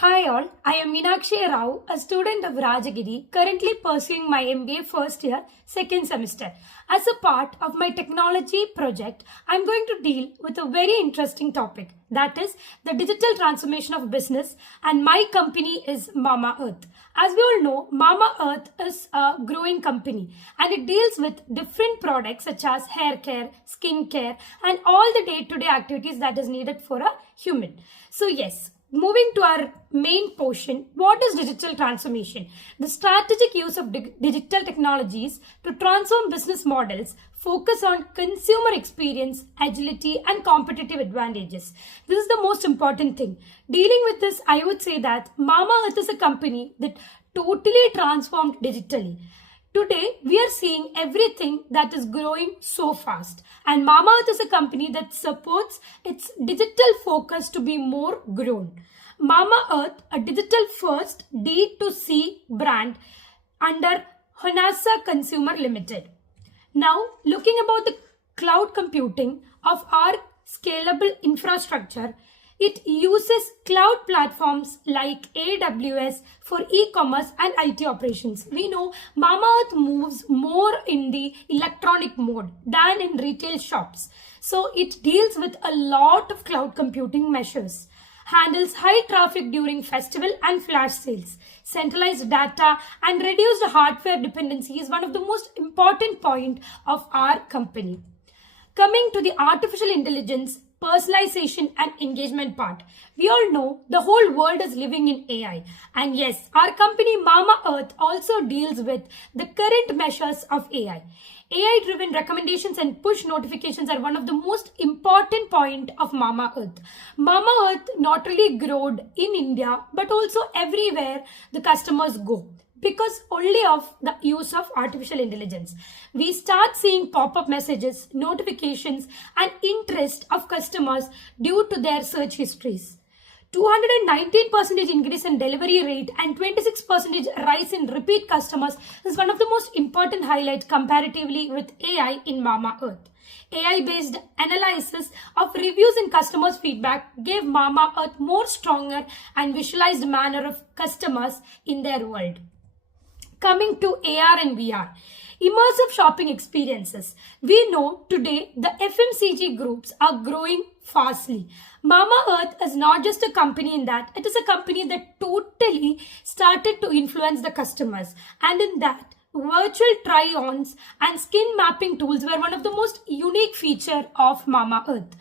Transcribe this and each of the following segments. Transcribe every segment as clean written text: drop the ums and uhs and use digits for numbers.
Hi all, I am Meenakshi Rao, a student of Rajagiri, currently pursuing my MBA first year, second semester. As a part of my technology project, I am going to deal with a very interesting topic, that is the digital transformation of business, and my company is Mama Earth. As we all know, Mama Earth is a growing company and it deals with different products such as hair care, skin care, and all the day-to-day activities that is needed for a human. So yes, moving to our main portion, what is digital transformation? The strategic use of digital technologies to transform business models focus on consumer experience, agility, and competitive advantages. This is the most important thing. Dealing with this, I would say that Mama Earth is a company that totally transformed digitally. Today, we are seeing everything that is growing so fast. And Mama Earth is a company that supports its digital focus to be more grown. Mama Earth, a digital first D2C brand under Honasa Consumer Limited. Now, looking about the cloud computing of our scalable infrastructure, it uses cloud platforms like AWS for e-commerce and IT operations. We know Mama Earth moves more in the electronic mode than in retail shops. So it deals with a lot of cloud computing measures, handles high traffic during festival and flash sales. Centralized data and reduced hardware dependency is one of the most important points of our company. Coming to the artificial intelligence, personalization and engagement part. We all know the whole world is living in AI. And yes, our company Mama Earth also deals with the current measures of AI. AI-driven recommendations and push notifications are one of the most important point of Mama Earth. Mama Earth not only growed in India, but also everywhere the customers go, because only of the use of artificial intelligence. We start seeing pop-up messages, notifications, and interest of customers due to their search histories. 219% increase in delivery rate and 26% rise in repeat customers is one of the most important highlights comparatively with AI in Mama Earth. AI-based analysis of reviews and customers' feedback gave Mama Earth more stronger and visualized manner of customers in their world. Coming to AR and VR, immersive shopping experiences. We know today the FMCG groups are growing fastly. Mama Earth is not just a company in that, it is a company that totally started to influence the customers. And in that, virtual try-ons and skin mapping tools were one of the most unique feature of Mama Earth.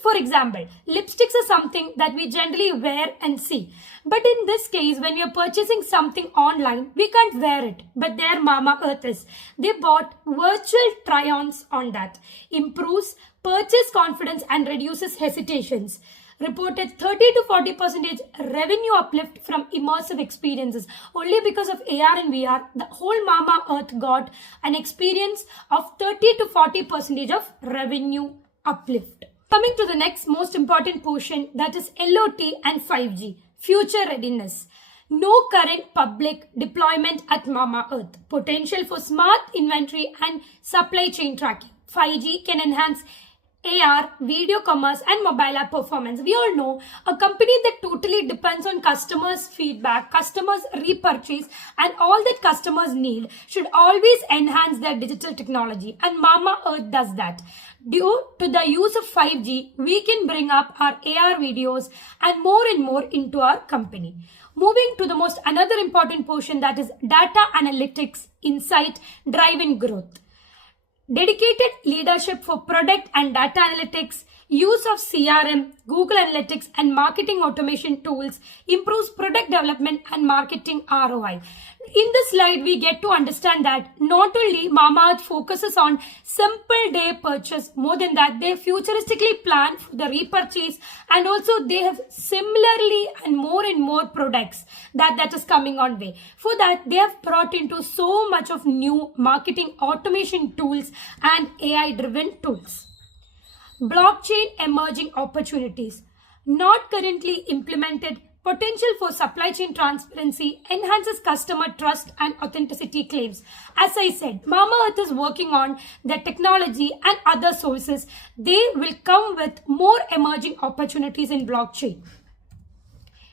For example, lipsticks are something that we generally wear and see. But in this case, when we are purchasing something online, we can't wear it. But there Mama Earth is. They bought virtual try-ons on that. Improves purchase confidence and reduces hesitations. Reported 30 to 40% revenue uplift from immersive experiences. Only because of AR and VR, the whole Mama Earth got an experience of 30 to 40% of revenue uplift. Coming to the next most important portion, that is LOT and 5G, future readiness. No current public deployment at Mama Earth. Potential for smart inventory and supply chain tracking. 5G can enhance AR, video commerce and mobile app performance. We all know a company that totally depends on customers' feedback, customers' repurchase and all that customers need should always enhance their digital technology, and Mama Earth does that. Due to the use of 5G, we can bring up our AR videos and more into our company. Moving to the most another important portion, that is data analytics, insight, drive-in growth. Dedicated leadership for product and data analytics, use of CRM, Google Analytics and marketing automation tools improves product development and marketing ROI. In this slide, we get to understand that not only Mama Earth focuses on simple day purchase, more than that, they futuristically plan for the repurchase, and also they have similarly and more products that is coming on way. For that, they have brought into so much of new marketing automation tools and AI-driven tools. Blockchain emerging opportunities. Not currently implemented. Potential for supply chain transparency, enhances customer trust and authenticity claims. As I said, Mama Earth is working on the technology and other sources. They will come with more emerging opportunities in blockchain.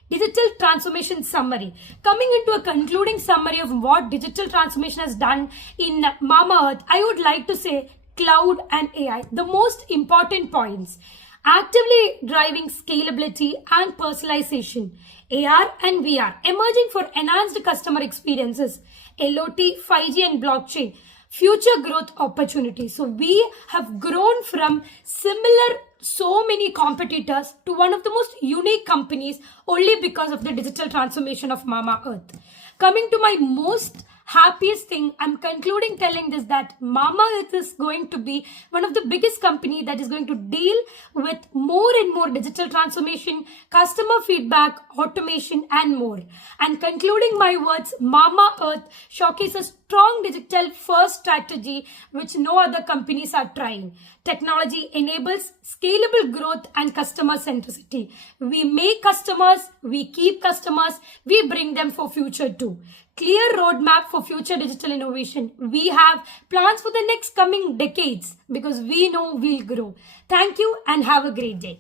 digital transformation summary. Coming into a concluding summary of what digital transformation has done in Mamaearth, I would like to say cloud and AI, the most important points. Actively driving scalability and personalization, AR and VR, emerging for enhanced customer experiences, LOT, 5G and blockchain, future growth opportunities. So we have grown from similar so many competitors to one of the most unique companies only because of the digital transformation of Mamaearth. Coming to my most happiest thing, I'm concluding telling this that Mamaearth is going to be one of the biggest company that is going to deal with more and more digital transformation, customer feedback, automation and more. And concluding my words, Mamaearth showcases strong digital first strategy which no other companies are trying. Technology enables scalable growth and customer centricity. We make customers, we keep customers, we bring them for future too. Clear roadmap for future digital innovation. We have plans for the next coming decades because we know we'll grow. Thank you and have a great day.